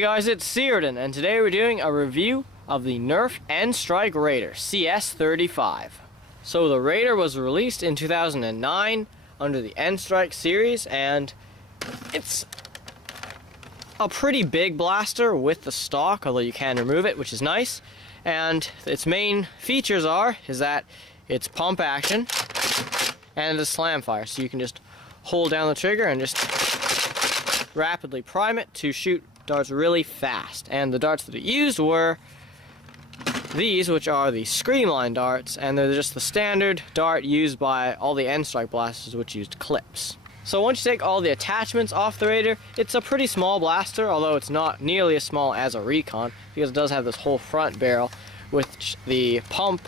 Hey guys, it's Searden, and today we're doing a review of the Nerf N-Strike Raider CS-35. So the Raider was released in 2009 under the N-Strike series, and it's a pretty big blaster with the stock, although you can remove it, which is nice. And its main features is that it's pump action and it's slam fire, so you can just hold down the trigger and just rapidly prime it to shoot darts really fast. And the darts that it used were these, which are the Screamline darts, and they're just the standard dart used by all the N-Strike blasters, which used clips. So once you take all the attachments off the Raider, it's a pretty small blaster, although it's not nearly as small as a Recon, because it does have this whole front barrel which the pump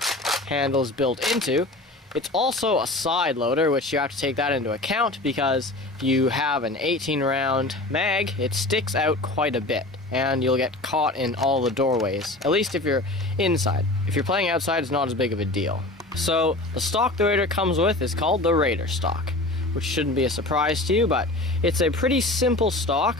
handles built into. It's also a side loader, which you have to take that into account, because if you have an 18-round mag, it sticks out quite a bit, and you'll get caught in all the doorways, at least if you're inside. If you're playing outside, it's not as big of a deal. So the stock the Raider comes with is called the Raider stock, which shouldn't be a surprise to you, but it's a pretty simple stock.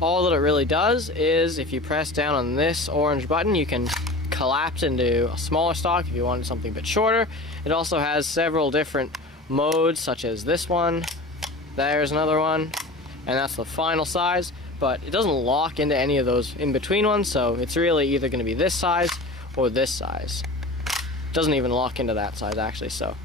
All that it really does is, if you press down on this orange button, you can collapse into a smaller stock if you wanted something a bit shorter. It also has several different modes, such as this one, there's another one, and that's the final size, but it doesn't lock into any of those in between ones, so it's really either going to be this size or this size. It doesn't even lock into that size, actually, so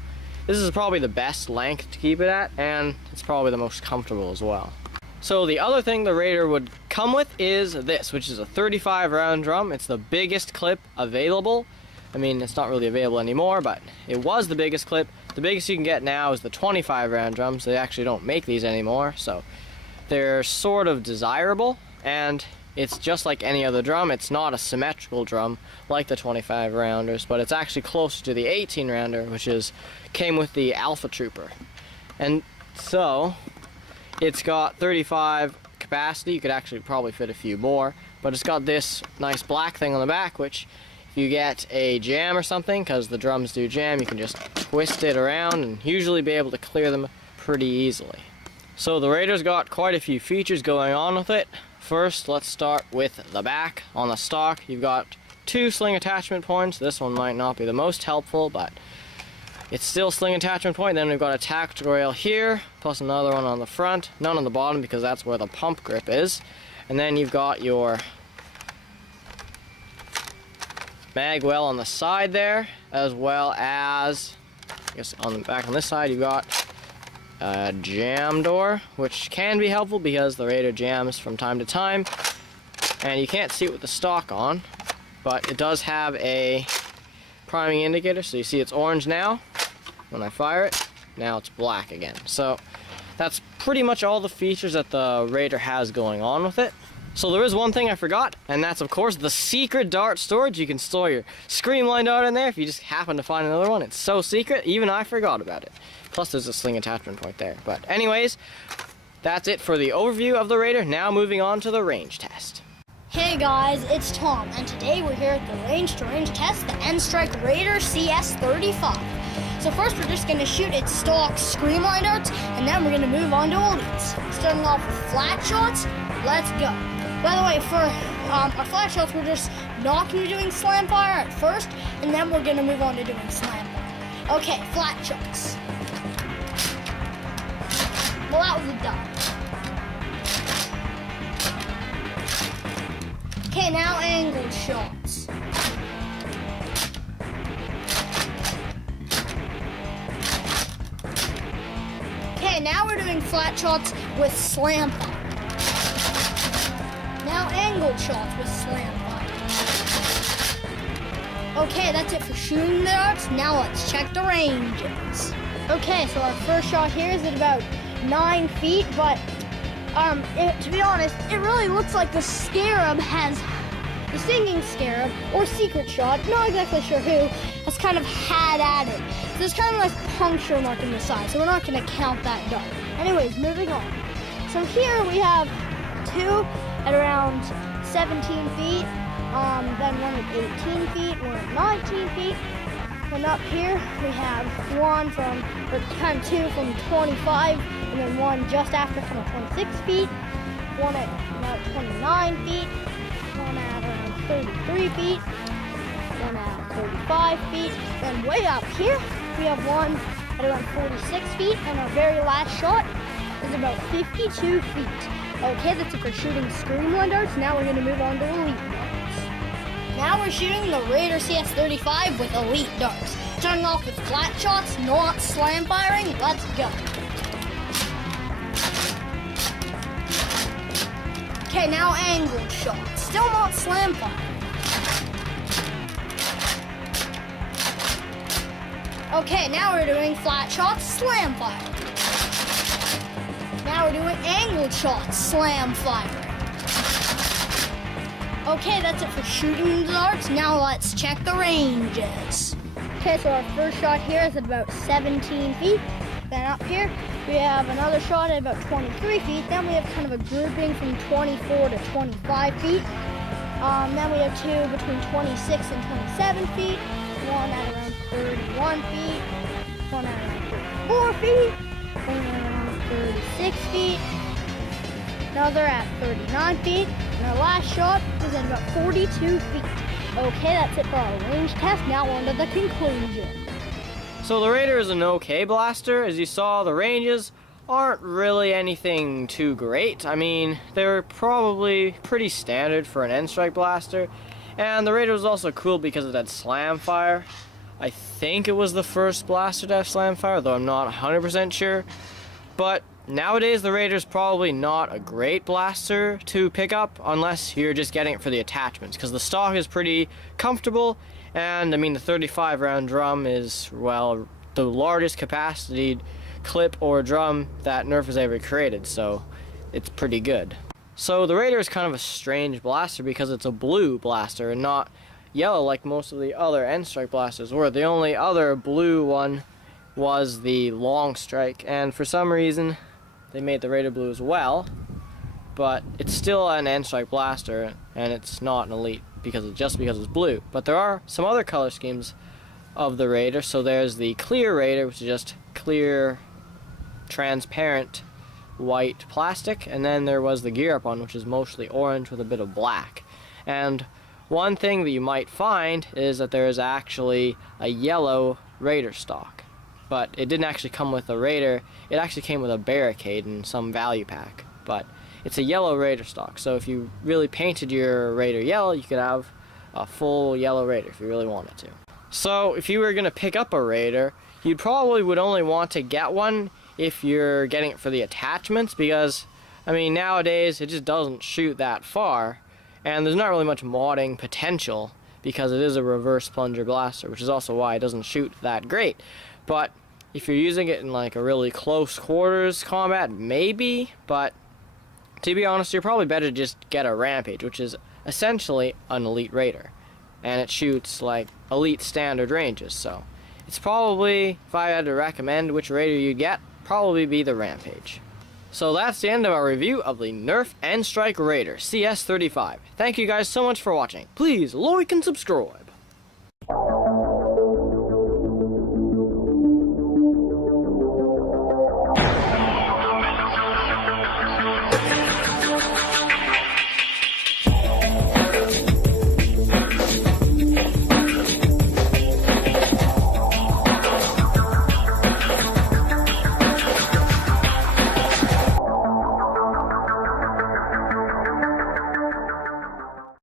this is probably the best length to keep it at, and it's probably the most comfortable as well. So the other thing the Raider would come with is this, which is a 35 round drum. It's the biggest clip available. I mean, it's not really available anymore, but it was the biggest clip. The biggest you can get now is the 25 round drums. They actually don't make these anymore, so they're sort of desirable, and it's just like any other drum. It's not a symmetrical drum like the 25 rounders, but it's actually closer to the 18 rounder, which came with the Alpha Trooper. And so it's got 35 capacity. You could actually probably fit a few more, but it's got this nice black thing on the back, which if you get a jam or something, because the drums do jam, you can just twist it around and usually be able to clear them pretty easily. So the Raider's got quite a few features going on with it. First, let's start with the back. On the stock, you've got 2 sling attachment points. This one might not be the most helpful, but it's still sling attachment point. Then we've got a tactical rail here, plus another one on the front, none on the bottom because that's where the pump grip is. And then you've got your mag well on the side there, as well as, I guess on the back on this side, you've got a jam door, which can be helpful because the Raider jams from time to time, and you can't see it with the stock on, but it does have a priming indicator, so you see it's orange now. When I fire it, now it's black again. So that's pretty much all the features that the Raider has going on with it. So there is one thing I forgot, and that's of course the secret dart storage. You can store your Screamline dart in there if you just happen to find another one. It's so secret, even I forgot about it. Plus there's a sling attachment point there. But anyways, that's it for the overview of the Raider. Now moving on to the range test. Hey guys, it's Tom, and today we're here at the range-to-range test, the N-Strike Raider CS-35. So first we're just going to shoot its stock Screamline darts, and then we're going to move on to oldies. Starting off with flat shots, let's go. By the way, for our flat shots, we're just not going to be doing slam fire at first, and then we're going to move on to doing slam fire. Okay, flat shots. Well, that was a done. Okay, now angled shots. Okay, now we're doing flat shots with slam fire. Now angled shots with slam fire. Okay, that's it for shooting the darts. Now let's check the ranges. Okay, so our first shot here is at about 9 feet, but to be honest, it really looks like the Scarab has, the Singing Scarab, or Secret Shot, not exactly sure who, has kind of had at it. So there's kind of a nice puncture mark in the side, so we're not going to count that dart. Anyways, moving on. So here we have 2 at around 17 feet, then one at 18 feet, one at 19 feet. And up here we have two from 25, and then one just after from 26 feet, one at about 29 feet, 33 feet, one at 35 feet, then way up here we have one at around 46 feet, and our very last shot is about 52 feet. Okay, that's it for shooting Screamline darts. Now we're going to move on to elite darts. Now we're shooting the Raider CS-35 with elite darts. Starting off with flat shots, not slam firing. Let's go. Okay, now angled shots. Still not slam firing. Okay, now we're doing flat shots, slam firing. Now we're doing angled shots, slam firing. Okay, that's it for shooting the darts. Now let's check the ranges. Okay, so our first shot here is at about 17 feet. Then up here, we have another shot at about 23 feet. Then we have kind of a grouping from 24 to 25 feet. Then we have two between 26 and 27 feet. One at around 31 feet. One at around 34 feet. One at around 36 feet. Another at 39 feet. And our last shot is at about 42 feet. Okay, that's it for our range test. Now on to the conclusion. So the Raider is an okay blaster. As you saw, the ranges aren't really anything too great. I mean, they're probably pretty standard for an N-Strike blaster. And the Raider was also cool because it had slam fire. I think it was the first blaster to have slam fire, though I'm not 100% sure. But nowadays the Raider's probably not a great blaster to pick up unless you're just getting it for the attachments, because the stock is pretty comfortable. And I mean, the 35 round drum is, well, the largest capacity clip or drum that Nerf has ever created, so it's pretty good. So the Raider is kind of a strange blaster because it's a blue blaster and not yellow like most of the other N-Strike blasters were. The only other blue one was the Long Strike, and for some reason they made the Raider blue as well, but it's still an N-Strike blaster and it's not an elite because it's blue. But there are some other color schemes of the Raider. So there's the clear Raider, which is just clear, transparent white plastic, and then there was the gear up one, which is mostly orange with a bit of black. And one thing that you might find is that there is actually a yellow Raider stock, but it didn't actually come with a Raider. It actually came with a barricade and some value pack, but it's a yellow Raider stock. So if you really painted your Raider yellow, you could have a full yellow Raider if you really wanted to. So if you were going to pick up a Raider, you probably would only want to get one if you're getting it for the attachments, because I mean, nowadays it just doesn't shoot that far, and there's not really much modding potential because it is a reverse plunger blaster, which is also why it doesn't shoot that great. But if you're using it in like a really close quarters combat, maybe, but to be honest, you're probably better to just get a Rampage, which is essentially an elite Raider, and it shoots like elite standard ranges. So it's probably, if I had to recommend which Raider you get, probably be the Rampage. So that's the end of our review of the Nerf N-Strike Raider CS-35. Thank you guys so much for watching. Please like and subscribe.